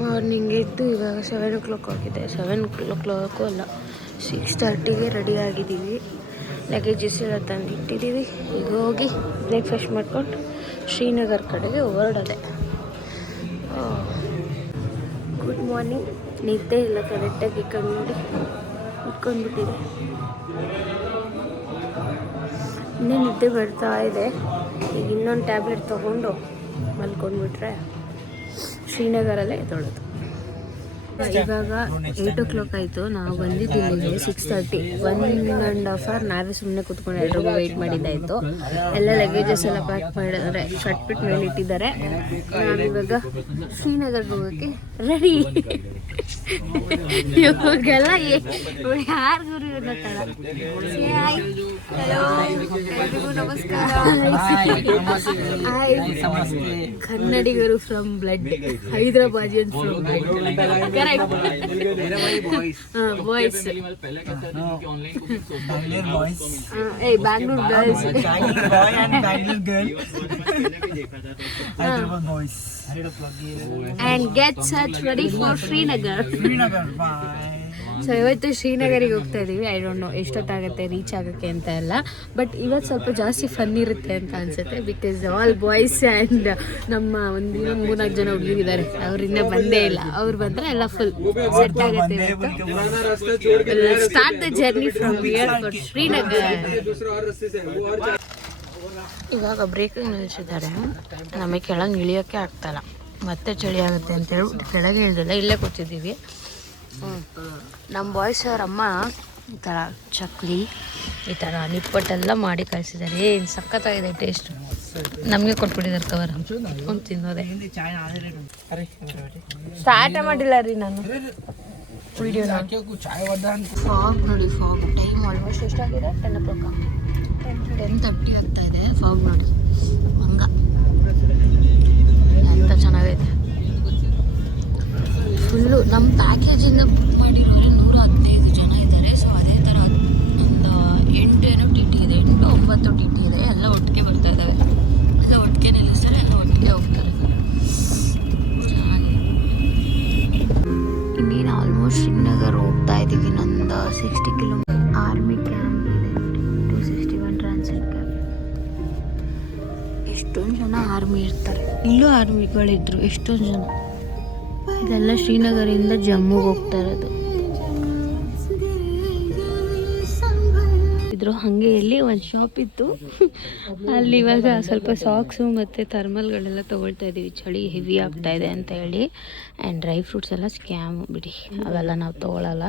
Morning ಎದ್ದು ಇವಾಗ 7 o'clock ಆಗಿದೆ. 7 o'clock ಅಲ್ಲ 6:30ಗೆ ರೆಡಿ ಆಗಿದ್ದೀವಿ. ಲಗೇಜಸ್ ಎಲ್ಲ ತಂದಿಟ್ಟಿದ್ದೀವಿ. ಈಗ ಹೋಗಿ ಬ್ರೇಕ್ಫಾಸ್ಟ್ ಮಾಡ್ಕೊಂಡು ಶ್ರೀನಗರ್ ಕಡೆಗೆ ಹೊರಡೋದೆ. Good morning. ನಿದ್ದೆ ಇಲ್ಲ, ಕರೆಕ್ಟಾಗಿ ಕಣ್ಣು ನೋಡಿ ಇಟ್ಕೊಂಡ್ಬಿಟ್ಟಿದೆ. ಇನ್ನೇ ನಿದ್ದೆ ಬರ್ತಾ ಇದೆ. ಈಗ ಇನ್ನೊಂದು ಟ್ಯಾಬ್ಲೆಟ್ ತೊಗೊಂಡು ಮಲ್ಕೊಂಡ್ಬಿಟ್ರೆ ಶ್ರೀನಗರಲ್ಲೇ ಎದ್ದೊಳೋದು. ಇವಾಗ 8 o'clock ಆಯಿತು. ನಾವು ಬಂದಿದ್ದಿಲ್ಲಿಗೆ 6:30. 1.5 hour ನಾವೇ ಸುಮ್ಮನೆ ಕೂತ್ಕೊಂಡು ಎಲ್ರಿಗೂ ವೆಯ್ಟ್ ಮಾಡಿದ್ದಾಯಿತು. ಎಲ್ಲ ಲಗೇಜಸ್ ಎಲ್ಲ ಪ್ಯಾಕ್ ಮಾಡಿದರೆ ಕಟ್ಬಿಟ್ಟು ಮೇಲೆ ಇಟ್ಟಿದ್ದಾರೆ. ನಾವಿವಾಗ ಶ್ರೀನಗರ್ಗೆ ಹೋಗೋಕ್ಕೆ ರೆಡಿ. ಇವಾಗೆಲ್ಲ ಯಾರಿಗೂ ಹಲೋ ನಮಸ್ಕಾರ. ಕನ್ನಡಿಗರು from blood, Hyderabadian from boys, Bangalore girls and get set ready for Srinagar. So ಇವತ್ತು ಶ್ರೀನಗರಿಗೆ ಹೋಗ್ತಾ ಇದ್ದೀವಿ. ಐ ಡೋಂಟ್ ನೋ ಎಷ್ಟೊತ್ತಾಗುತ್ತೆ ರೀಚ್ ಆಗೋಕ್ಕೆ ಅಂತ ಎಲ್ಲ, ಬಟ್ ಇವತ್ತು ಸ್ವಲ್ಪ ಜಾಸ್ತಿ ಫನ್ ಇರುತ್ತೆ ಅಂತ ಅನಿಸುತ್ತೆ. ಬಿಕಾಸ್ ಆಲ್ ಬಾಯ್ಸ್ ಆ್ಯಂಡ್ ನಮ್ಮ ಒಂದು 3-4 ಜನ ಹುಡುಗಿದ್ದಾರೆ, ಅವ್ರು ಇನ್ನೂ ಬಂದೇ ಇಲ್ಲ. ಅವ್ರು ಬಂದರೆ ಎಲ್ಲ ಫುಲ್ ಸೆಟ್ ಆಗುತ್ತೆ. ಇವತ್ತು start the journey from here for Srinagar. ಇವಾಗ ಬ್ರೇಕಿಂಗ್ ನಿಲ್ಲಿಸಿದ್ದಾರೆ. ನಮಗೆ ಕೆಳಗೆ ಇಳಿಯೋಕ್ಕೆ ಆಗ್ತಾಯಿಲ್ಲ, ಮತ್ತೆ ಚಳಿ ಆಗುತ್ತೆ ಅಂತೇಳಿ ಕೆಳಗೆ ಇಳಿದಿಲ್ಲ, ಇಲ್ಲೇ ಕೂತಿದ್ದೀವಿ. ನಮ್ಮ ಬಾಯ್ಸ್ ಅವರಮ್ಮ ಈ ಥರ ಚಕ್ಲಿ, ಈ ಥರ ನಿಪ್ಪಟ್ಟೆಲ್ಲ ಮಾಡಿ ಕಳಿಸಿದ್ದಾರೆ. ಏನು ಸಖತ್ತಾಗಿದೆ ಟೇಸ್ಟ್. ನಮಗೆ ಕೊಟ್ಬಿಟ್ಟಿದ್ದಾರೆ ಕವರ್, ಒಂದು ತಿನ್ನೋದೆ. ಸ್ಟಾರ್ಟ್ ಮಾಡಿಲ್ಲ ರೀ ನಾನು ವಿಡಿಯೋ. ಫಾಗ್ ನೋಡಿ, ಫಾಗ್ ಟೈಮ್ ಆಲ್ಮೋಸ್ಟ್ ಎಷ್ಟಾಗಿದೆ? 10 o'clock, 10:30 ಆಗ್ತಾ ಇದೆ. ಫಾಗ್ ನೋಡಿ ಹಂಗ ఎంత ಚೆನ್ನಾಗೈತೆ. ಫುಲ್ಲು ನಮ್ಮ ಪ್ಯಾಕೇಜಿಂದ ಬುಕ್ ಮಾಡಿರೋರೆ 115 ಜನ ಇದ್ದಾರೆ. ಸೊ ಅದೇ ಥರ ಒಂದು 8 ಟಿ ಟಿ ಇದೆ, 8-9 ಟಿ ಟಿ ಇದೆ. ಎಲ್ಲ ಒಟ್ಟಿಗೆ ಬರ್ತಾ ಇದ್ದಾವೆ, ಎಲ್ಲ ಒಟ್ಟಿಗೆ ನಿಲ್ಲಿಸ್ತಾರೆ, ಎಲ್ಲ ಒಟ್ಟಿಗೆ ಹೋಗ್ತಾರೆ. ಚೆನ್ನಾಗಿದೆ. ಇನ್ನೇನು ಆಲ್ಮೋಸ್ಟ್ ಶ್ರೀನಗರ್ ಹೋಗ್ತಾ ಇದ್ದೀವಿ. ಇನ್ನೊಂದು 60 ಕಿಲೋಮೀಟರ್. ಆರ್ಮಿ ಕ್ಯಾಂಪ್ ಇದೆ, 261 ಟ್ರಾನ್ಸಿಟ್ ಕ್ಯಾಂಪ್. ಎಷ್ಟೊಂದು ಜನ ಆರ್ಮಿ ಇರ್ತಾರೆ. ಇಲ್ಲೂ ಆರ್ಮಿಗಳಿದ್ರು ಎಷ್ಟೊಂದು ಜನ. ಇದೆಲ್ಲ ಶ್ರೀನಗರಿಂದ ಜಮ್ಮುಗೆ ಹೋಗ್ತಾ ಇರೋದು. ಇದ್ರ ಹಾಗೆ ಇಲ್ಲಿ ಒಂದು ಶಾಪ್ ಇತ್ತು, ಅಲ್ಲಿ ಇವಾಗ ಸ್ವಲ್ಪ ಸಾಕ್ಸು ಮತ್ತು ಥರ್ಮಲ್ಗಳೆಲ್ಲ ತೊಗೊಳ್ತಾ ಇದ್ದೀವಿ. ಚಳಿ ಹೆವಿ ಆಗ್ತಾ ಇದೆ ಅಂತ ಹೇಳಿ. ಆ್ಯಂಡ್ ಡ್ರೈ ಫ್ರೂಟ್ಸ್ ಎಲ್ಲ ಸ್ಕ್ಯಾಮು ಬಿಡಿ, ಅವೆಲ್ಲ ನಾವು ತೊಗೊಳಲ್ಲ.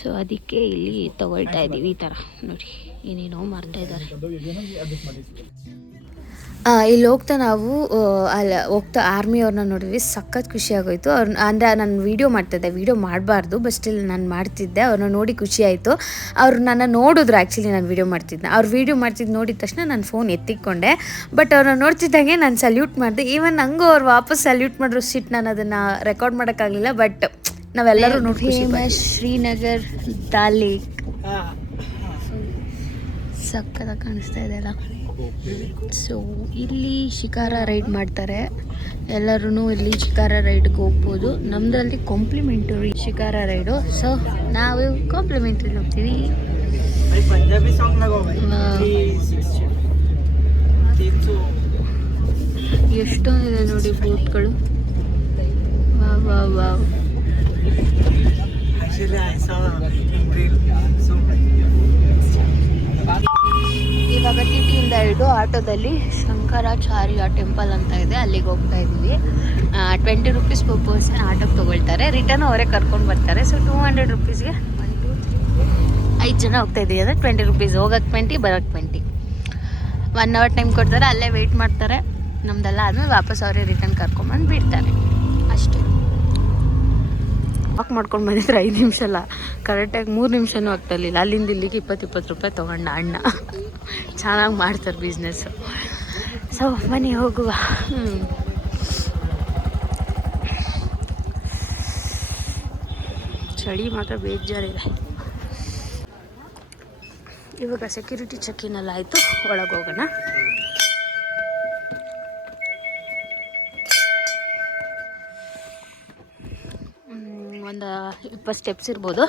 ಸೊ ಅದಕ್ಕೆ ಇಲ್ಲಿ ತೊಗೊಳ್ತಾ ಇದ್ದೀವಿ. ಈ ಥರ ನೋಡಿ ಏನೇನೋ ಮಾರ್ತಾ ಇದ್ದಾರೆ. ಇಲ್ಲಿ ಹೋಗ್ತಾ ನಾವು ಅಲ್ಲಿ ಹೋಗ್ತಾ ಆರ್ಮಿಯವ್ರನ್ನ ನೋಡಿದ್ವಿ. ಸಖತ್ ಖುಷಿ ಆಗೋಯ್ತು. ಅವ್ರನ್ನ ಅಂದರೆ ನಾನು ವೀಡಿಯೋ ಮಾಡ್ತಿದ್ದೆ, ವೀಡಿಯೋ ಮಾಡಬಾರ್ದು, ಬಟ್ ಸ್ಟಿಲ್ ನಾನು ಮಾಡ್ತಿದ್ದೆ. ಅವ್ರನ್ನ ನೋಡಿ ಖುಷಿ ಆಯಿತು. ಅವ್ರು ನನ್ನ ನೋಡಿದ್ರು. ಆ್ಯಕ್ಚುಲಿ ನಾನು ವೀಡಿಯೋ ಮಾಡ್ತಿದ್ದೆ. ಅವ್ರು ವೀಡಿಯೋ ಮಾಡ್ತಿದ್ದು ನೋಡಿದ ತಕ್ಷಣ ನಾನು ಫೋನ್ ಎತ್ತಿಕೊಂಡೆ. ಬಟ್ ಅವ್ರನ್ನ ನೋಡ್ತಿದ್ದಂಗೆ ನಾನು ಸಲ್ಯೂಟ್ ಮಾಡಿದೆ. ಈವನ್ ನಂಗೂ ಅವ್ರು ವಾಪಸ್ ಸಲ್ಯೂಟ್ ಮಾಡಿದ್ರು. ಸಿಟ್ ನಾನು ಅದನ್ನು ರೆಕಾರ್ಡ್ ಮಾಡೋಕ್ಕಾಗಲಿಲ್ಲ, ಬಟ್ ನಾವೆಲ್ಲರೂ ನೋಡಿ ಶ್ರೀನಗರ್ ದಾಲ್ ಲೇಕ್ ಸಖತ್ತಾಗಿ ಕಾಣಿಸ್ತಾ ಇದೆ ಅಲ್ಲ. ಸೊ ಇಲ್ಲಿ ಶಿಕಾರ ರೈಡ್ ಮಾಡ್ತಾರೆ. ಎಲ್ಲರೂ ಇಲ್ಲಿ ಶಿಕಾರ ರೈಡ್ಗೆ ಹೋಗ್ಬೋದು. ನಮ್ಮದ್ರಲ್ಲಿ ಕಾಂಪ್ಲಿಮೆಂಟರಿ ಶಿಕಾರ ರೈಡು. ಸೊ ನಾವು ಕಾಂಪ್ಲಿಮೆಂಟ್ರಿ ಹೋಗ್ತೀವಿ. ಎಷ್ಟೊಂದಿದೆ ನೋಡಿ ಬೋಟ್ಗಳು. ವಾವ್. ಇವಾಗ ಟಿ ಟಿಯಿಂದ ಹಿಡಿದು ಆಟೋದಲ್ಲಿ ಶಂಕರಾಚಾರ್ಯ ಟೆಂಪಲ್ ಅಂತ ಇದೆ, ಅಲ್ಲಿಗೆ ಹೋಗ್ತಾ ಇದ್ದೀವಿ. 20 rupees per person ಆಟೋಗೆ ತೊಗೊಳ್ತಾರೆ. ರಿಟರ್ನ್ ಅವರೇ ಕರ್ಕೊಂಡು ಬರ್ತಾರೆ. ಸೊ 200 rupeesಗೆ 5 ಜನ ಹೋಗ್ತಾ ಇದ್ದೀವಿ. ಅಂದರೆ 20 rupees, ಹೋಗೋಕ್ಕೆ 20, ಬರೋಕ್ಕೆ 20. 1 hour ಟೈಮ್ ಕೊಡ್ತಾರೆ, ಅಲ್ಲೇ ವೆಯ್ಟ್ ಮಾಡ್ತಾರೆ. ನಮ್ಮದೆಲ್ಲ ಆದಮೇಲೆ ವಾಪಸ್ ಅವರೇ ರಿಟರ್ನ್ ಕರ್ಕೊಂಬಂದು ಬಿಡ್ತಾರೆ. ಅಷ್ಟೇ. ವಾಕ್ ಮಾಡ್ಕೊಂಡು ಬಂದಿದ್ರೆ 5 ನಿಮಿಷ ಅಲ್ಲ, ಕರೆಕ್ಟಾಗಿ 3 ನಿಮಿಷನೂ ಆಗ್ತಾಯಿರಲಿಲ್ಲ. ಅಲ್ಲಿಂದ ಇಲ್ಲಿಗೆ 20 ರೂಪಾಯಿ ತೊಗೊಂಡ ಅಣ್ಣ. ಚೆನ್ನಾಗಿ ಮಾಡ್ತಾರೆ ಬಿಸ್ನೆಸ್ಸು. ಸೊ ಬನ್ನಿ ಹೋಗುವ. ಚಳಿ ಮಾತ್ರ ಬೇಜಾರಿದೆ. ಇವಾಗ ಸೆಕ್ಯೂರಿಟಿ ಚೆಕ್-ಇನ್ ಎಲ್ಲ ಆಯಿತು, ಒಳಗೆ ಹೋಗೋಣ. ಒಂದು 20 ಸ್ಟೆಪ್ಸ್ ಇರ್ಬೋದು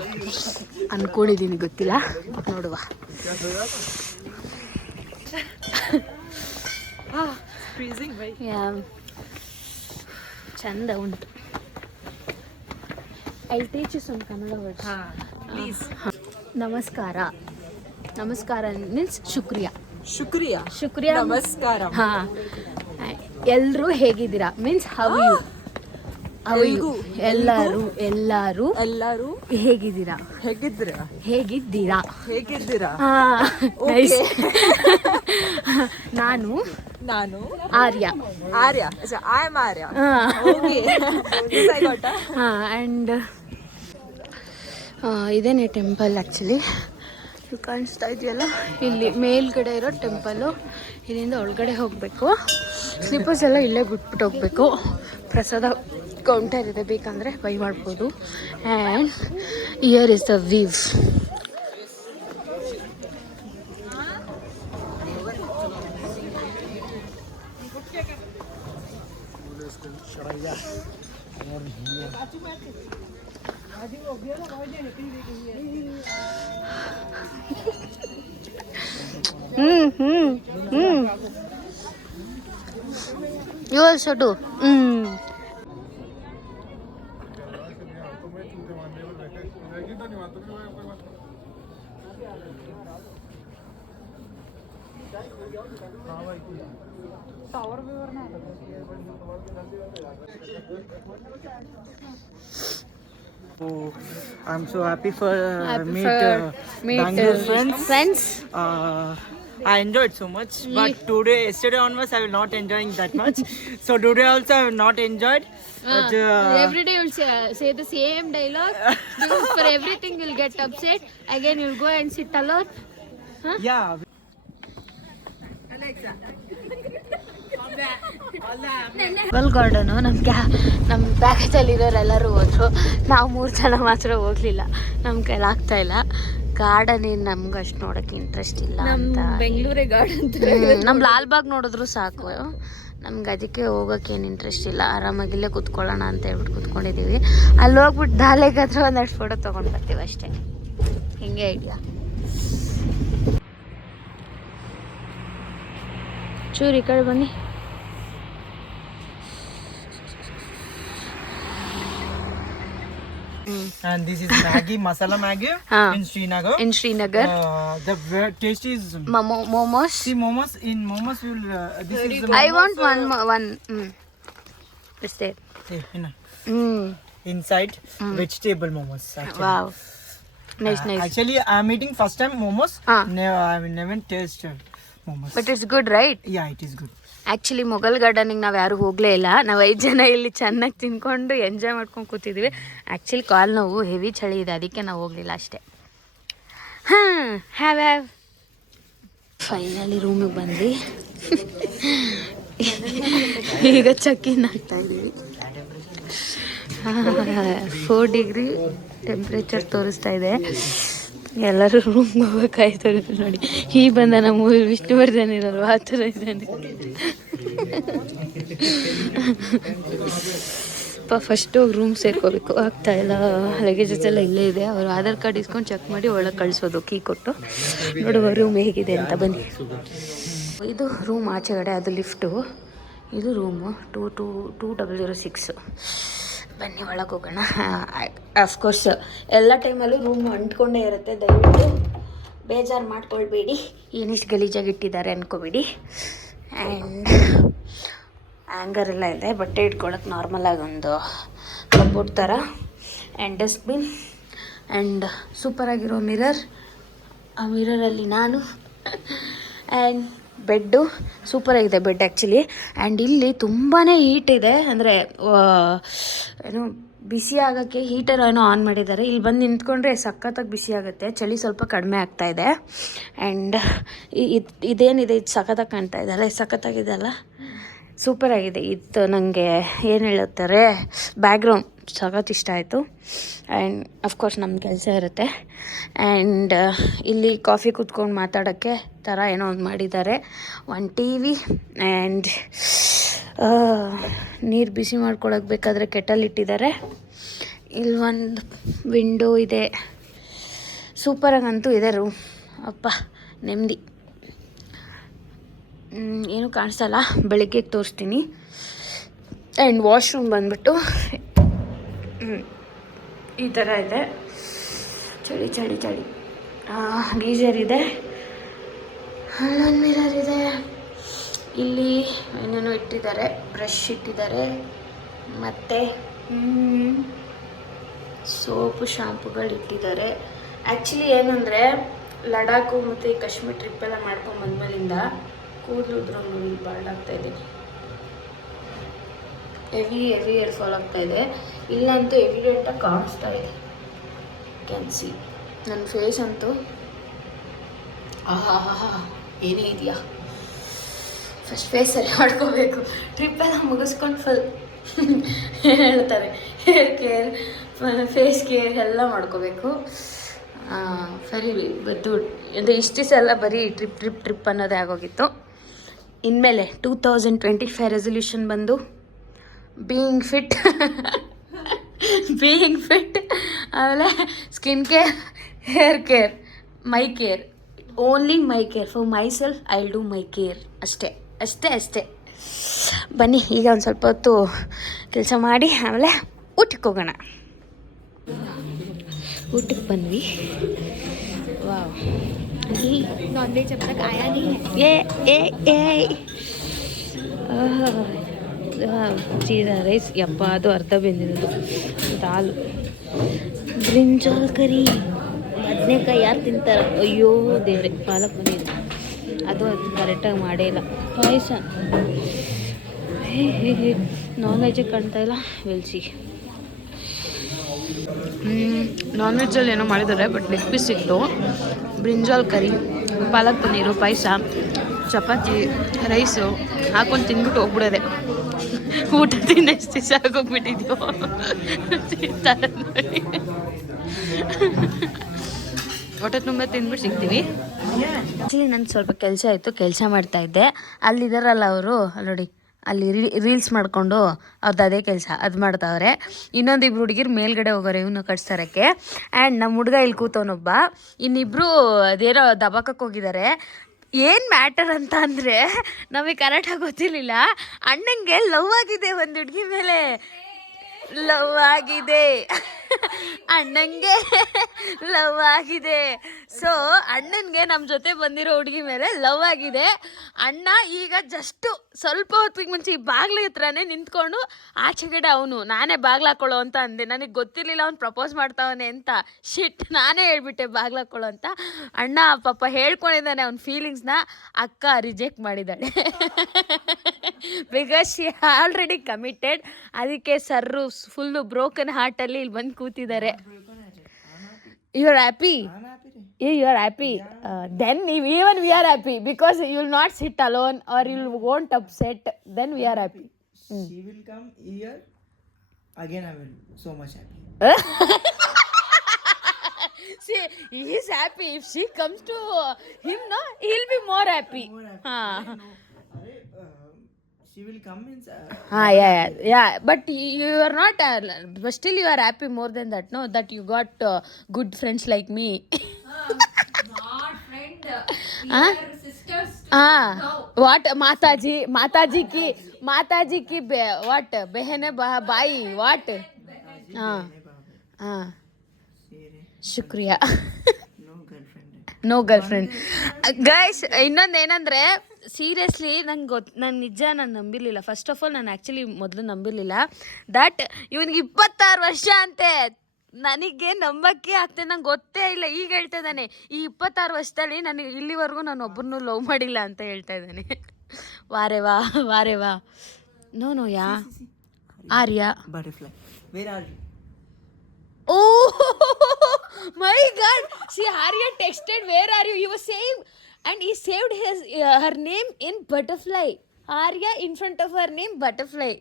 ಅಂದ್ಕೊಂಡಿದ್ದೀನಿ, ಗೊತ್ತಿಲ್ಲ, ನೋಡುವ. ಚಂದ ಉಂಟು. I teach some Kannada words. ನಮಸ್ಕಾರ. ನಮಸ್ಕಾರ ಮೀನ್ಸ್ ಶುಕ್ರಿಯಾ. ಶುಕ್ರಿಯಾ ನಮಸ್ಕಾರ. ಹಾಂ. ಎಲ್ಲರೂ ಹೇಗಿದ್ದೀರಾ ಮೀನ್ಸ್ ಹೌ ಯು. ಎಲ್ಲರೂ ಹೇಗಿದ್ದೀರಾ. ನಾನು ಆರ್ಯ. ಆ್ಯಂಡ್ ಇದೇನೆ ಟೆಂಪಲ್ ಆ್ಯಕ್ಚುಲಿ. ಕಾಣಿಸ್ತಾ ಇದೆಯಲ್ಲ, ಇಲ್ಲಿ ಮೇಲ್ಗಡೆ ಇರೋ ಟೆಂಪಲ್ಲು. ಇಲ್ಲಿಂದ ಒಳಗಡೆ ಹೋಗಬೇಕು. ಸ್ಲಿಪ್ಪರ್ಸ್ ಎಲ್ಲ ಇಲ್ಲೇ ಬಿಟ್ಬಿಟ್ಟು ಹೋಗಬೇಕು. ಪ್ರಸಾದ ಕೌಂಟರ್ ಇದೆ, ಬೇಕಂದರೆ ಬೈ ಮಾಡ್ಬೋದು. And here is the view. You also do. I'm so happy for meet Bangalore friends. I enjoyed so much, but yesterday onwards, I will not enjoying that much. So today also I will not enjoyed. But, every day you'll say the same dialogue. Because for everything you'll get upset. Again you'll go and sit alone. Huh? Yeah. Well garden. ನಮ್ಮ ಪ್ಯಾಕೇಜಲ್ಲಿರೋರೆಲ್ಲರೂ ಹೋದ್ರು, ನಾವು 3 ಜನ ಮಾತ್ರ ಹೋಗಲಿಲ್ಲ. ನಮ್ಮ ಕೈಲಿ ಆಗ್ತಾ ಇಲ್ಲ. ಗಾರ್ಡನ್ ಏನು ನಮ್ಗೆ ಅಷ್ಟು ನೋಡೋಕ್ಕೆ ಇಂಟ್ರೆಸ್ಟ್ ಇಲ್ಲ ಅಂತ. ಬೆಂಗಳೂರೇ ಗಾರ್ಡನ್. ನಮ್ಮ ಲಾಲ್ಬಾಗ್ ನೋಡಿದ್ರು ಸಾಕು, ನಮ್ಗೆ ಅದಕ್ಕೆ ಹೋಗೋಕ್ಕೇನು ಇಂಟ್ರೆಸ್ಟ್ ಇಲ್ಲ. ಆರಾಮಾಗಿಲ್ಲೇ ಕೂತ್ಕೊಳ್ಳೋಣ ಅಂತ ಹೇಳ್ಬಿಟ್ಟು ಕೂತ್ಕೊಂಡಿದ್ದೀವಿ. ಅಲ್ಲಿ ಹೋಗ್ಬಿಟ್ಟು ದಾಲೆಗಾದ್ರೆ ಒಂದಷ್ಟು ಫೋಟೋ ತೊಗೊಂಡು ಬರ್ತೀವಿ ಅಷ್ಟೇ. ಹಿಂಗೆ ಐಡಿಯಾ. ಚೂರು ಈ ಕಡೆ ಬನ್ನಿ. And this is Maggi, masala Maggi in Srinagar. The taste is momos. See momos. In momos you will. This is the I want one. Is there? Inside vegetable momos. Actually. Wow. Nice. Actually, I'm eating first time momos. I never tasted momos. But it's good, right? Yeah, it is good. Actually Mughal ಗಾರ್ಡನಿಗೆ ನಾವು ಯಾರೂ ಹೋಗಲೇ ಇಲ್ಲ. ನಾವು 5 ಜನ ಇಲ್ಲಿ ಚೆನ್ನಾಗಿ ತಿನ್ಕೊಂಡು ಎಂಜಾಯ್ ಮಾಡ್ಕೊಂಡು ಕೂತಿದ್ದೀವಿ. ಆ್ಯಕ್ಚುಲಿ ಕಾಲು ನೋವು, ಹೆವಿ ಚಳಿ ಇದೆ, ಅದಕ್ಕೆ ನಾವು ಹೋಗಲಿಲ್ಲ ಅಷ್ಟೇ. ಹ್ಯಾವ್ ಫೈನಲಿ ರೂಮಿಗೆ ಬಂದ್ವಿ. ಈಗ ಚೆಕ್-ಇನ್ ಆಗ್ತಾ ಇದ್ದೀವಿ. 4 ಡಿಗ್ರಿ ಟೆಂಪ್ರೇಚರ್ ತೋರಿಸ್ತಾ ಇದೆ. ಎಲ್ಲರೂ ರೂಮ್ಗೆ ಹೋಗೋಕ್ಕಾಯ್ತು ನೋಡಿ. ಈ ಬಂದ ನಮ್ಮ ವಿಷ್ಣುವರ್ಧನ್ ಇರಲ್ವ, ಆ ಥರ ಇದ್ದಾನೆ. ಫಸ್ಟ್ ಹೋಗಿ ರೂಮ್ ಸೇರ್ಕೋಬೇಕು, ಆಗ್ತಾ ಇಲ್ಲ. ಲಗೇಜಸ್ ಎಲ್ಲ ಇಲ್ಲೇ ಇದೆ. ಅವರು ಆಧಾರ್ ಕಾರ್ಡ್ ಇಸ್ಕೊಂಡು ಚೆಕ್ ಮಾಡಿ ಒಳಗೆ ಕಳಿಸೋದು, ಕೀ ಕೊಟ್ಟು. ನೋಡುವ ರೂಮ್ ಹೇಗಿದೆ ಅಂತ ಬನ್ನಿ. ಇದು ರೂಮ್ ಆಚೆಗಡೆ, ಅದು ಲಿಫ್ಟು. ಇದು ರೂಮು 2006. ಬನ್ನಿ ಒಳಗೆ ಹೋಗೋಣ. ಅಫ್ಕೋರ್ಸ್ ಎಲ್ಲ ಟೈಮಲ್ಲೂ ರೂಮ್ ಅಂಟ್ಕೊಂಡೇ ಇರುತ್ತೆ, ದಯವಿಟ್ಟು ಬೇಜಾರು ಮಾಡ್ಕೊಳ್ಬೇಡಿ. ಏನಿಷ್ಟು ಗಲೀಜಾಗಿ ಇಟ್ಟಿದ್ದಾರೆ ಅಂದ್ಕೋಬೇಡಿ. ಆ್ಯಂಡ್ ಆ್ಯಂಗರ್ ಎಲ್ಲ ಇದೆ, ಬಟ್ಟೆ ಇಟ್ಕೊಳ್ಳೋಕೆ ನಾರ್ಮಲಾಗಿ ಒಂದು ಕಬೋರ್ಡ್ ಥರ. ಆ್ಯಂಡ್ ಡಸ್ಟ್ಬಿನ್ ಆ್ಯಂಡ್ ಸೂಪರಾಗಿರೋ ಮಿರರ್. ಆ ಮಿರರಲ್ಲಿ ನಾನು. ಆ್ಯಂಡ್ ಬೆಡ್ಡು ಸೂಪರಾಗಿದೆ ಬೆಡ್ ಆ್ಯಕ್ಚುಲಿ. ಆ್ಯಂಡ್ ಇಲ್ಲಿ ತುಂಬಾ ಹೀಟ್ ಇದೆ, ಅಂದರೆ ಏನು ಬಿಸಿ ಆಗೋಕ್ಕೆ ಹೀಟರ್ ಏನೋ ಆನ್ ಮಾಡಿದ್ದಾರೆ. ಇಲ್ಲಿ ಬಂದು ನಿಂತ್ಕೊಂಡ್ರೆ ಸಖತ್ತಾಗಿ ಬಿಸಿ ಆಗುತ್ತೆ, ಚಳಿ ಸ್ವಲ್ಪ ಕಡಿಮೆ ಆಗ್ತಾಯಿದೆ. ಆ್ಯಂಡ್ ಇದೇನಿದೆ, ಇದು ಸಖತ್ತಾಗಿ ಕಾಣ್ತಾ ಇದ್ದಾರೆ, ಸಖತ್ತಾಗಿದೆ ಅಲ್ಲ, ಸೂಪರಾಗಿದೆ. ಇದು ನನಗೆ ಏನು ಹೇಳುತ್ತಾರೆ, ಬ್ಯಾಕ್ಗ್ರೌಂಡ್ ಸಖತ್ ಇಷ್ಟ ಆಯಿತು. ಆ್ಯಂಡ್ ಅಫ್ಕೋರ್ಸ್ ನಮ್ಮ ಕೆಲಸ ಇರುತ್ತೆ. ಆ್ಯಂಡ್ ಇಲ್ಲಿ ಕಾಫಿ ಕುತ್ಕೊಂಡು ಮಾತಾಡೋಕ್ಕೆ ಥರ ಏನೋ ಒಂದು ಮಾಡಿದ್ದಾರೆ. ಒಂದು TV ಆ್ಯಂಡ್ ನೀರು ಬಿಸಿ ಮಾಡ್ಕೊಳಕ್ಕೆ ಬೇಕಾದರೆ ಕೆಟಲ್ ಇಟ್ಟಿದ್ದಾರೆ. ಇಲ್ಲಿ ಒಂದು ವಿಂಡೋ ಇದೆ. ಸೂಪರಾಗಂತೂ ಇದೆ ರೂಮ್. ಅಪ್ಪ ನೆಮ್ಮದಿ. ಏನೂ ಕಾಣಿಸಲ್ಲ, ಬೆಳಿಗ್ಗೆ ತೋರಿಸ್ತೀನಿ. ಆ್ಯಂಡ್ ವಾಶ್ರೂಮ್ ಬಂದ್ಬಿಟ್ಟು ಈ ಥರ ಇದೆ. ಚಳಿ ಚಳಿ ಚಳಿ. ಗೀಜರ್ ಇದೆ, ಅಲ್ಲೊಂದು ಮಿರರ್ ಇದೆ. ಇಲ್ಲಿ ಏನೇನೋ ಇಟ್ಟಿದ್ದಾರೆ, ಬ್ರಷ್ ಇಟ್ಟಿದ್ದಾರೆ, ಮತ್ತು ಸೋಪು ಶಾಂಪುಗಳು ಇಟ್ಟಿದ್ದಾರೆ. ಆ್ಯಕ್ಚುಲಿ ಏನಂದರೆ ಲಡಾಖು ಮತ್ತು ಕಾಶ್ಮೀರ್ ಟ್ರಿಪ್ಪೆಲ್ಲ ಮಾಡ್ಕೊಂಡು ಬಂದ್ಮೇಲಿಂದ ಕೂದಲು ಉದ್ರೂ ಬಾಳಾಗ್ತಾಯಿದೆ. ಹೆವಿ ಏರ್ ಫಾಲ್ ಆಗ್ತಾಯಿದೆ. ಇಲ್ಲಂತೂ ಎವಿಡೆಂಟಾಗಿ ಕಾಣಿಸ್ತಾ ಇದೆ. ಕ್ಯಾನ್ ಸಿ ನನ್ನ ಫೇಸ್ ಅಂತೂ ಏನೇ ಇದೆಯಾ. ಫಸ್ಟ್ ಫೇಸ್ ಸರಿ ಮಾಡ್ಕೋಬೇಕು. ಟ್ರಿಪ್ಪೆಲ್ಲ ಮುಗಿಸ್ಕೊಂಡು ಫುಲ್ ಹೇಳ್ತಾರೆ ಹೇರ್ ಕೇರ್, ಫೇಸ್ ಕೇರ್ ಎಲ್ಲ ಮಾಡ್ಕೋಬೇಕು. ಸರಿ ಬದ್ದು ಅಂದರೆ ಇಷ್ಟು ದಿವಸ ಎಲ್ಲ ಬರೀ ಟ್ರಿಪ್ ಅನ್ನೋದೇ ಆಗೋಗಿತ್ತು. ಇನ್ಮೇಲೆ 2025 ರೆಸಲ್ಯೂಷನ್ ಬಂದು ಬೀಯಿಂಗ್ ಫಿಟ್, ಆಮೇಲೆ skin care, hair care, my care, only my care. For my self I will do my care. ಅಷ್ಟೇ. ಬನ್ನಿ ಈಗ ಒಂದು ಸ್ವಲ್ಪ ಹೊತ್ತು ಕೆಲಸ ಮಾಡಿ ಆಮೇಲೆ ಊಟಕ್ಕೆ ಹೋಗೋಣ. ಊಟಕ್ಕೆ ಬಂದ್ವಿ. ವಾವ್, ನಾನ್ ವೆಜ್ अब तक आया नहीं है. ಜೀರಾ ರೈಸ್, ಯಪ್ಪ ಅದು ಅರ್ಧ ಬೆಂದಿರೋದು. ದಾಲು, ಬ್ರಿಂಜಾಲ್ ಕರಿ, ಬದನೆಕಾಯಿ ಯಾರು ತಿಂತಾರೆ? ಅಯ್ಯೋ ದೇವ್ರೆ, ಪಾಲಕ್ ಪನ್ನೀರ್ ಅದು ಕರೆಕ್ಟಾಗಿ ಮಾಡೇ ಇಲ್ಲ. ಪಾಯಸ, ನಾನ್ ವೆಜ್ಜೇ ಕಾಣ್ತಾ ಇಲ್ಲ. ವೆಲ್ಸಿ ನಾನ್ ವೆಜ್ಜಲ್ಲಿ ಏನೋ ಮಾಡಿದ್ದಾರೆ, ಬಟ್ ಲೆಗ್ ಪೀಸ್ ಸಿಕ್ತು. ಬ್ರಿಂಜಾಲ್ ಕರಿ, ಪಾಲಕ್ ಪನ್ನೀರು, ಪಾಯಸ, ಚಪಾತಿ, ರೈಸು ಹಾಕೊಂಡು ತಿಂದ್ಬಿಟ್ಟು ಹೋಗ್ಬಿಡೋದೆ. ಊಟ ತಿಂದು ಎಷ್ಟು ದಿವಸ ಆಗೋಗ್ಬಿಟ್ಟಿದ್ಯೋ ಹೊಟ್ಟೆ ತುಂಬ ತಿಂದ್ಬಿಟ್ಟು ಸಿಗ್ತೀವಿ. ಆ್ಯಕ್ಚುಲಿ ನಂಗೆ ಸ್ವಲ್ಪ ಕೆಲಸ ಆಯಿತು, ಕೆಲಸ ಮಾಡ್ತಾಯಿದ್ದೆ. ಅಲ್ಲಿದ್ದಾರಲ್ಲ ಅವರು, ನೋಡಿ ಅಲ್ಲಿ ರೀಲ್ಸ್ ಮಾಡಿಕೊಂಡು ಅವ್ರದ್ದು ಅದೇ ಕೆಲಸ ಅದು ಮಾಡ್ತಾವ್ರೆ. ಇನ್ನೊಂದಿಬ್ರು ಹುಡುಗಿರು ಮೇಲ್ಗಡೆ ಹೋಗೋರೆ ಇವನು ಕಟ್ಸ್ತರಕ್ಕೆ. ಆ್ಯಂಡ್ ನಮ್ಮ ಹುಡುಗ ಇಲ್ಲಿ ಕೂತವನೊಬ್ಬ, ಇನ್ನಿಬ್ಬರು ಅದೇನೋ ದಬಾಕಕ್ಕೆ ಹೋಗಿದ್ದಾರೆ. ಏನು ಮ್ಯಾಟರ್ ಅಂತ ಅಂದರೆ ನಮಗೆ ಕರೆಕ್ಟಾಗಿ ಗೊತ್ತಿರಲಿಲ್ಲ. ಅಣ್ಣಂಗೆ ಲವ್ ಆಗಿದೆ ಒಂದು ಹುಡುಗಿ ಮೇಲೆ, ಲವ್ ಆಗಿದೆ ಅಣ್ಣಂಗೆ, ಲವ್ ಆಗಿದೆ. ಸೊ ಅಣ್ಣನಿಗೆ ನಮ್ಮ ಜೊತೆ ಬಂದಿರೋ ಹುಡುಗಿ ಮೇಲೆ ಲವ್ ಆಗಿದೆ. ಅಣ್ಣ ಈಗ ಜಸ್ಟು ಸ್ವಲ್ಪ ಹೊತ್ತಿಗೆ ಮುಂಚೆ ಈ ಬಾಗ್ಲ ಹತ್ರನೇ ನಿಂತ್ಕೊಂಡು ಆಚೆಗಡೆ ಅವನು ನಾನೇ ಬಾಗ್ಲು ಹಾಕೊಳ್ಳೋ ಅಂತ ಅಂದೆ. ನನಗೆ ಗೊತ್ತಿರಲಿಲ್ಲ ಅವ್ನು ಪ್ರಪೋಸ್ ಮಾಡ್ತಾವನೆ ಅಂತ. ಶಿಟ್, ನಾನೇ ಹೇಳ್ಬಿಟ್ಟೆ ಬಾಗ್ಲು ಹಾಕೊಳ್ಳೋ ಅಂತ. ಅಣ್ಣ ಪಾಪ ಹೇಳ್ಕೊಂಡಿದ್ದಾನೆ ಅವ್ನ ಫೀಲಿಂಗ್ಸ್ನ. ಅಕ್ಕ ರಿಜೆಕ್ಟ್ ಮಾಡಿದ್ದಾಳೆ ಬಿಕಾಸ್ ಶಿ ಆಲ್ರೆಡಿ ಕಮಿಟೆಡ್. ಅದಕ್ಕೆ ಸರ್ರು ಫುಲ್ಲು ಬ್ರೋಕನ್ ಹಾರ್ಟಲ್ಲಿ ಇಲ್ಲಿ ಬಂದು ಕೂತಿದ್ದಾರೆ. You are happy? You are happy? Then even we are happy because you will not sit alone or you won't upset. Then we are happy. She will come here again. I will so much happy. See, he is happy. If she comes to him, no, he'll be more happy. She will come inside. Yeah. But you are not. But still, you are happy more than that. No, that you got good friends like me. Not friend. We are sisters. What Mataji ki what behene bhai what? ಶುಕ್ರಿಯಾ. No girlfriend guys. ಇನ್ನೊಂದು ಏನಂದರೆ seriously ನಾನು ನಿಜ ನಂಬಿರಲಿಲ್ಲ. First of all ನಾನು actually ಮೊದಲು ನಂಬಿರಲಿಲ್ಲ that ಇವನಿಗೆ 26 ವರ್ಷ ಅಂತೆ. ನನಗೆ ನಂಬಕ್ಕೆ ಆಗ್ತದೆ, ನಂಗೆ ಗೊತ್ತೇ ಇಲ್ಲ. ಈಗ ಹೇಳ್ತಾ ಇದ್ದಾನೆ ಈ 26 ವರ್ಷದಲ್ಲಿ ನನಗೆ ಇಲ್ಲಿವರೆಗೂ ನಾನು ಒಬ್ಬರನ್ನೂ ಲವ್ ಮಾಡಿಲ್ಲ ಅಂತ ಹೇಳ್ತಾ ಇದ್ದಾನೆ. ವಾರೆ ವಾ. ನೋ ಯಾ Arya Butterfly. Where are you? Oh my God! See, Arya texted, "Where are you?" He was saying, and he saved her name in butterfly. Arya in front of her name butterfly.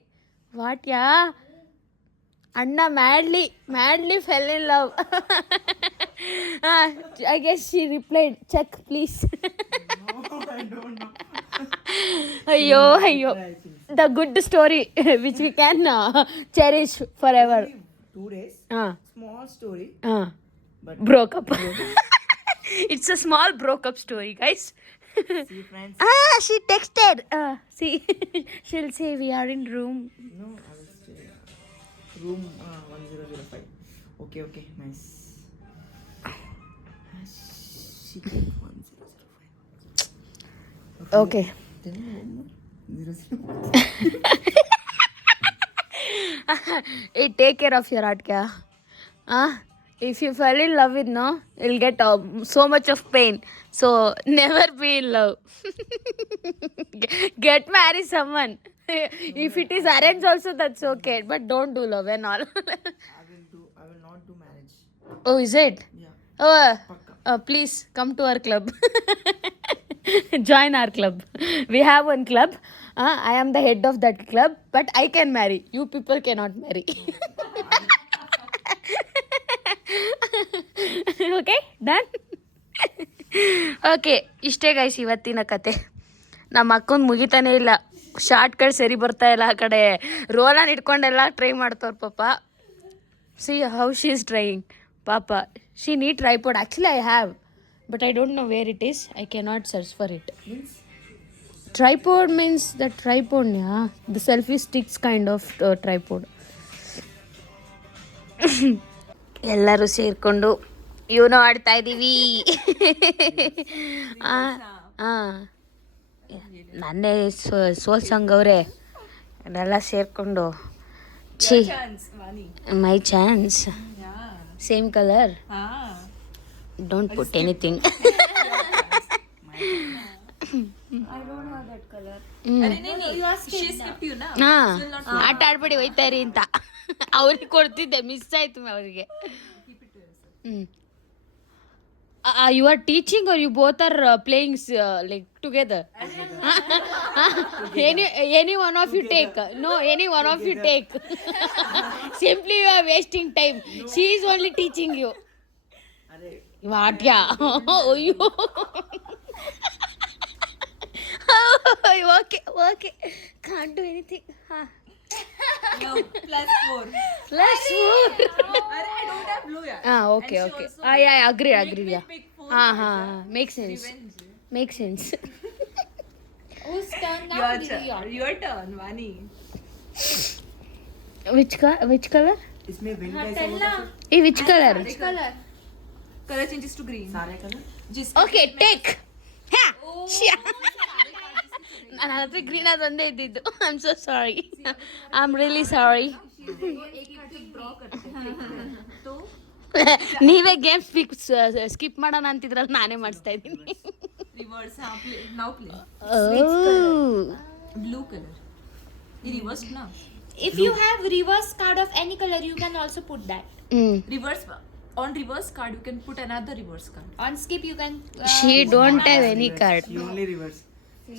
What? Yeah. Anna madly fell in love. I guess she replied, "Check, please." No, I don't know. Ayyo. The good story which we can cherish forever. 2 days. Small story. But broke up. It's a small broke up story, guys. see friends. She texted. See, she'll say we are in room. No, I will stay. Room 1005. Okay, nice. Secret 1005. Okay. Tell me one more. 00. Hey, take care of your heart, kya? If you fall in love with no, you'll get so much of pain. So never be in love. Get marry someone. If it is arranged also, that's okay. But don't do love and all. I will not do marriage. Oh, is it? Yeah. Oh, please come to our club. Join our club. We have one club. I am the head of that club, but I can marry. You people cannot marry. Okay done. Okay, ಇಷ್ಟೇ guys ಇವತ್ತಿನ ಕತೆ. ನಮ್ಮ ಅಕ್ಕಂದು ಮುಗಿತಾನೆ ಇಲ್ಲ, ಶಾರ್ಟ್ಗಳು ಸರಿ ಬರ್ತಾ ಇಲ್ಲ. ಆ ಕಡೆ ರೋಲನ್ ಇಟ್ಕೊಂಡೆಲ್ಲ ಟ್ರೈ ಮಾಡ್ತವ್ರು ಪಾಪ. See how she is trying ಪಾಪ. She need tripod. Actually I have, but I don't know where it is. I cannot search for it. Tripod means the tripod, yeah. The selfie sticks kind of tripod. ಎಲ್ಲರೂ ಸೇರಿಕೊಂಡು ಇವನು ಆಡ್ತಾ ಇದ್ದೀವಿ. ನನ್ನೇ ಸೋಲ್ಸಂಗವ್ರೆ ಎಲ್ಲ ಸೇರಿಕೊಂಡು. ಛೀ, my chance. Same colour. Don't put anything. ಆಟ ಆಡ್ಬೇಡಿ ಹೋಯ್ತಾ ಇರಿ ಅಂತ ಅವ್ರಿಗೆ ಕೊಡ್ತಿದ್ದೆ, ಮಿಸ್ ಆಯ್ತು ಅವರಿಗೆ. You are teaching or you both are playing like together? any one of you take. No, any one of you take. Simply you are wasting time. She is only teaching you. What? Yeah. Okay. Can't do anything. No, +4. Plus 4. I don't have blue yet. Okay. Yeah, I agree. Yeah. Makes sense. Whose turn now? Your turn, Vani. Which color? इसमें wing कैसे tell होगा? na. Which color? Which color? Color changes to green. सारे colour. Okay, take. ನನ್ನ ಹತ್ರ green ಅದು ಒಂದೇ ಇದ್ದಿದ್ದು. I am so sorry. I am really sorry. ನೀವೇ ಗೇಮ್ ಸ್ಕಿಪ್ ಮಾಡೋಣ ಅಂತಿದ್ರಲ್ಲ, ನಾನೇ ಮಾಡಿಸ್ತಾ ಇದ್ದೀನಿ. Reverse. Now play. Blue color. Reverse now. If you have reverse card of any color, you can also put that. Reverse. On reverse card, you can put another reverse card. On skip, you can. She don't have any card. You only reverse.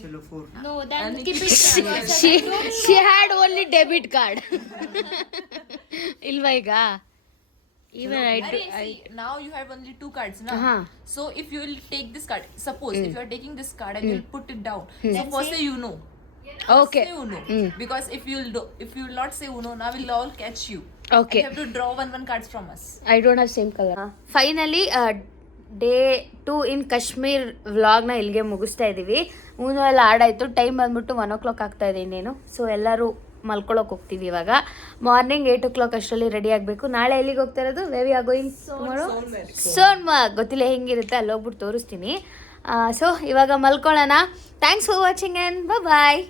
Chalo 4. No, then skip it. She had only debit card. ಇಲ್ವಾ ಈಗ? Even See, now you have only 2 cards now. So if you will take this card, suppose if you are taking this card and you will put it down. So first say you know. Okay. Say Uno. Because if you will not say Uno, now we'll all catch you. Okay. And you have to draw one cards from us. I don't have same color. Finally, day 2 ಇನ್ ಕಾಶ್ಮೀರ್ ವ್ಲಾಗ್ನ ಇಲ್ಲಿಗೆ ಮುಗಿಸ್ತಾ ಇದ್ದೀವಿ. ಊನು ಎಲ್ಲ ಆಡಾಯಿತು. Time ಬಂದ್ಬಿಟ್ಟು 1 o'clock ಆಗ್ತಾ ಇದೆ ಇನ್ನೇನು. So ಎಲ್ಲರೂ ಮಲ್ಕೊಳ್ಳೋಕೆ ಹೋಗ್ತೀವಿ ಇವಾಗ. ಮಾರ್ನಿಂಗ್ 8 o'clock ಅಷ್ಟರಲ್ಲಿ ರೆಡಿ ಆಗಬೇಕು. ನಾಳೆ ಎಲ್ಲಿಗೆ ಹೋಗ್ತಾ ಇರೋದು? ವೇವಿ ಆಗೋಯಿಂಗ್ ಸೋನ್ಮಾರ್ಗ್. ಗೊತ್ತಿಲ್ಲ ಹೆಂಗಿರುತ್ತೆ, ಅಲ್ಲಿ ಹೋಗ್ಬಿಟ್ಟು ತೋರಿಸ್ತೀನಿ. ಸೊ ಇವಾಗ ಮಲ್ಕೊಳ್ಳೋಣ. Thanks for watching and bye.